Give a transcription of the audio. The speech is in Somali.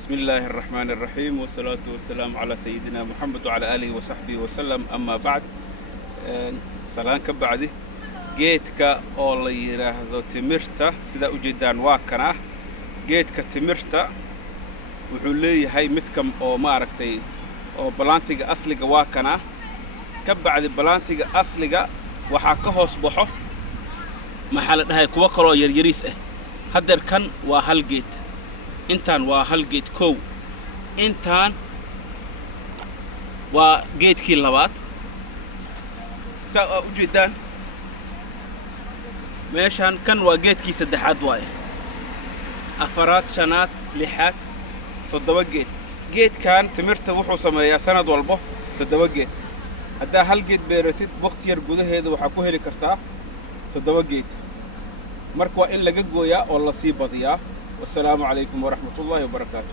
بسم الله الرحمن الرحيم والصلاة والسلام على سيدنا محمد وعلى آله وصحبه وسلم أما بعد سلام كبعدي جيتك أول يراهدو تمرتا سيدا أجدان واكنا جيتك تمرتا وحولي هاي متكم أو ماركتي أو بلانتيج أصلي واكنا كبعد بلانتيج أصلي وحاكه صبحه محل هاي كوكرو يريس هدر كان وهل جيت intaan waa hal geed kow intaan waa geedkii labaad saa u jeedaan meeshan kan waa geedkii saddexaad waaye afaraad shanaad lixaad toddoba geedkan timirta wuxuu sameeyaa sanad walba toddoba geed hadaa hal geed beeratid waqti yar gudaheeda waxa ku heli kartaa toddoba geed marka waa in laga gooyaa oo la sii badiyaa والسلام عليكم ورحمة الله وبركاته.